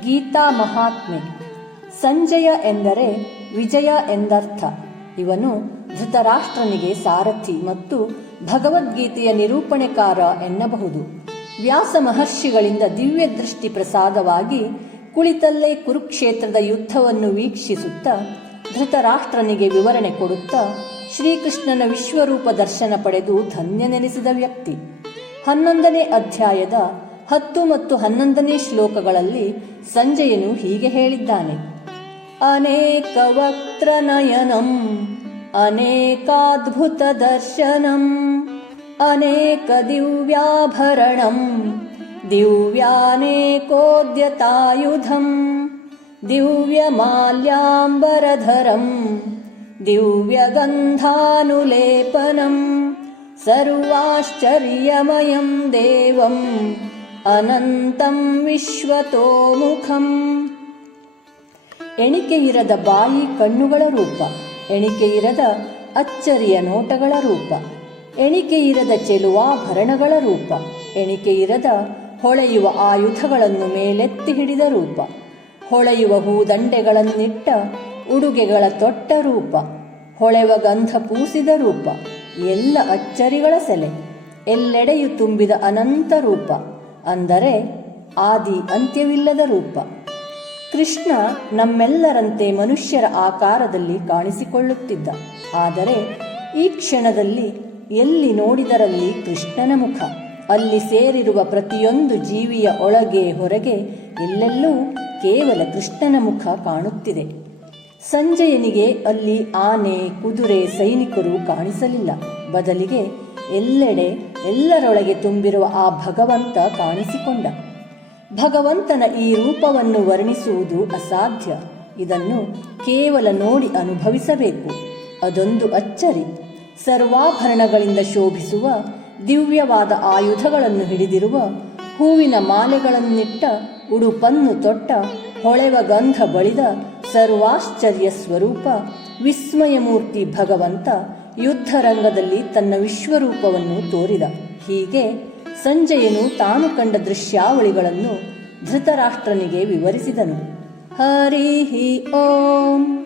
ಗೀತಾ ಮಹಾತ್ಮೆ. ಸಂಜಯ ಎಂದರೆ ವಿಜಯ ಎಂದರ್ಥ. ಇವನು ಧೃತರಾಷ್ಟ್ರನಿಗೆ ಸಾರಥಿ ಮತ್ತು ಭಗವದ್ಗೀತೆಯ ನಿರೂಪಣೆಕಾರ ಎನ್ನಬಹುದು. ವ್ಯಾಸ ಮಹರ್ಷಿಗಳಿಂದ ದಿವ್ಯ ದೃಷ್ಟಿ ಪ್ರಸಾದವಾಗಿ ಕುಳಿತಲ್ಲೇ ಕುರುಕ್ಷೇತ್ರದ ಯುದ್ಧವನ್ನು ವೀಕ್ಷಿಸುತ್ತಾ ಧೃತರಾಷ್ಟ್ರನಿಗೆ ವಿವರಣೆ ಕೊಡುತ್ತಾ ಶ್ರೀಕೃಷ್ಣನ ವಿಶ್ವರೂಪ ದರ್ಶನ ಪಡೆದು ಧನ್ಯನೆನಿಸಿದ ವ್ಯಕ್ತಿ. ಹನ್ನೊಂದನೇ ಅಧ್ಯಾಯದ ಹತ್ತು ಮತ್ತು ಹನ್ನೊಂದನೇ ಶ್ಲೋಕಗಳಲ್ಲಿ ಸಂಜಯನು ಹೀಗೆ ಹೇಳಿದ್ದಾನೆ ಅನೇಕ ವಕ್ತ್ರನಯನಂ ಅನೇಕಾದ್ಭುತ ದರ್ಶನಂ ಅನೇಕ ದಿವ್ಯಾಭರಣಂ ದಿವ್ಯಾನೇಕೋದ್ಯತಾಯುಧಂ ದಿವ್ಯಮಾಲ್ಯಾಂಬರಧರಂ ದಿವ್ಯಗಂಧಾನುಲೇಪನಂ ಸರ್ವಾಶ್ಚರ್ಯಮಯಂ ದೇವಂ ಅನಂತಂ ವಿಶ್ವತೋಮುಖಂ. ಇರದ ಬಾಯಿ ಕಣ್ಣುಗಳ ರೂಪ, ಎಣಿಕೆ ಇರದ ಅಚ್ಚರಿಯ ನೋಟಗಳ ರೂಪ, ಎಣಿಕೆ ಇರದ ಚೆಲುವಾಭರಣಗಳ ರೂಪ, ಎಣಿಕೆ ಇರದ ಹೊಳೆಯುವ ಆಯುಧಗಳನ್ನು ಮೇಲೆತ್ತಿ ಹಿಡಿದ ರೂಪ, ಹೊಳೆಯುವ ಹೂದಂಡೆಗಳನ್ನಿಟ್ಟ ಉಡುಗೆಗಳ ತೊಟ್ಟ ರೂಪ, ಹೊಳೆವ ಗಂಧ ಪೂಸಿದ ರೂಪ, ಎಲ್ಲ ಅಚ್ಚರಿಗಳ ಸೆಲೆ, ಎಲ್ಲೆಡೆಯು ತುಂಬಿದ ಅನಂತ ರೂಪ. ಅಂದರೆ ಆದಿ ಅಂತ್ಯವಿಲ್ಲದ ರೂಪ. ಕೃಷ್ಣ ನಮ್ಮೆಲ್ಲರಂತೆ ಮನುಷ್ಯರ ಆಕಾರದಲ್ಲಿ ಕಾಣಿಸಿಕೊಳ್ಳುತ್ತಿದ್ದ. ಆದರೆ ಈ ಕ್ಷಣದಲ್ಲಿ ಎಲ್ಲಿ ನೋಡಿದರಲ್ಲಿ ಕೃಷ್ಣನ ಮುಖ. ಅಲ್ಲಿ ಸೇರಿರುವ ಪ್ರತಿಯೊಂದು ಜೀವಿಯ ಒಳಗೆ ಹೊರಗೆ ಎಲ್ಲೆಲ್ಲೂ ಕೇವಲ ಕೃಷ್ಣನ ಮುಖ ಕಾಣುತ್ತಿದೆ. ಸಂಜಯನಿಗೆ ಅಲ್ಲಿ ಆನೆ, ಕುದುರೆ, ಸೈನಿಕರು ಕಾಣಿಸಲಿಲ್ಲ. ಬದಲಿಗೆ ಎಲ್ಲೆಡೆ ಎಲ್ಲರೊಳಗೆ ತುಂಬಿರುವ ಆ ಭಗವಂತ ಕಾಣಿಸಿಕೊಂಡ. ಭಗವಂತನ ಈ ರೂಪವನ್ನು ವರ್ಣಿಸುವುದು ಅಸಾಧ್ಯ. ಇದನ್ನು ಕೇವಲ ನೋಡಿ ಅನುಭವಿಸಬೇಕು. ಅದೊಂದು ಅಚ್ಚರಿ. ಸರ್ವಾಭರಣಗಳಿಂದ ಶೋಭಿಸುವ, ದಿವ್ಯವಾದ ಆಯುಧಗಳನ್ನು ಹಿಡಿದಿರುವ, ಹೂವಿನ ಮಾಲೆಗಳನ್ನಿಟ್ಟ, ಉಡುಪನ್ನು ತೊಟ್ಟ, ಹೊಳೆವ ಗಂಧ ಬಳಿದ ಸರ್ವಾಶ್ಚರ್ಯ ಸ್ವರೂಪ ವಿಸ್ಮಯಮೂರ್ತಿ ಭಗವಂತ ಯುದ್ಧರಂಗದಲ್ಲಿ ತನ್ನ ವಿಶ್ವರೂಪವನ್ನು ತೋರಿದ. ಹೀಗೆ ಸಂಜಯನು ತಾನು ಕಂಡ ದೃಶ್ಯಾವಳಿಗಳನ್ನು ಧೃತರಾಷ್ಟ್ರನಿಗೆ ವಿವರಿಸಿದನು. ಹರಿ ಓಂ.